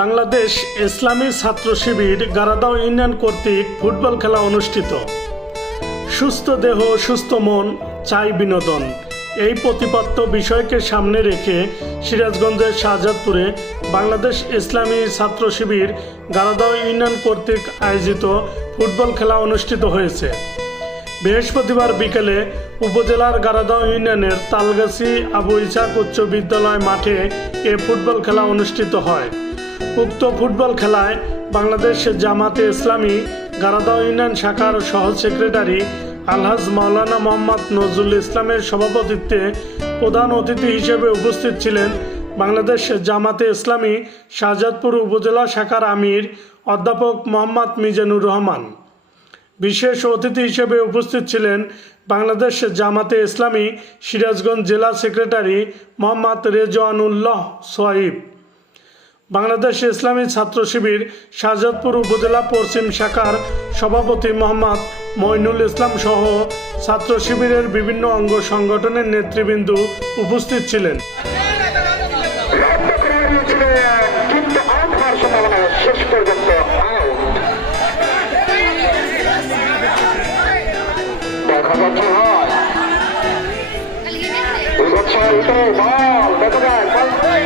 বাংলাদেশ ইসলামী ছাত্র শিবির গারাদাও union কর্তৃক football খেলা অনুষ্ঠিত। সুস্থ দেহ, সুস্থ মন, চাই বিনোদন। এই প্রতিপাদ্য বিষয়কে সামনে রেখে সিরাজগঞ্জের শাহজাদপুরে বাংলাদেশ ইসলামী ছাত্র শিবির গারাদাও ইউনিয়ন কর্তৃক আয়োজিত ফুটবল খেলা অনুষ্ঠিত হয়েছে। বৃহস্পতিবার বিকেলে উপজেলার গারাদাও ইউনিয়নের তালগাছি আবু ইসাক উচ্চ বিদ্যালয় মাঠে এ ফুটবল খেলা অনুষ্ঠিত হয়। উক্ত ফুটবল খেলায় বাংলাদেশ জামাতে ইসলামী গারাদাও ইউনিয়ন শাখার সহ সেক্রেটারি আলহাজ মাওলানা মোহাম্মদ নজরুল ইসলামের সভাপতিত্বে প্রধান অতিথি হিসেবে উপস্থিত ছিলেন বাংলাদেশ জামাতে ইসলামী শাহজাদপুর উপজেলা শাখার আমির অধ্যাপক মোহাম্মদ মিজানুর রহমান। বিশেষ অতিথি হিসেবে উপস্থিত ছিলেন বাংলাদেশ জামাতে ইসলামী সিরাজগঞ্জ জেলা সেক্রেটারি মোহাম্মদ রেজওয়ানুল্লাহ সোয়াইব বাংলাদেশ ইসলামী ছাত্র শিবির শাহজাদপুর উপজেলা পশ্চিম শাখার সভাপতি মোহাম্মদ মইনুল ইসলাম সহ ছাত্র শিবিরের বিভিন্ন অঙ্গ সংগঠনের নেতৃবৃন্দ উপস্থিত ছিলেন। কিন্তু সম্ভাবনা শেষ পর্যন্ত দেখা যাচ্ছে হয় বল দেখা যায়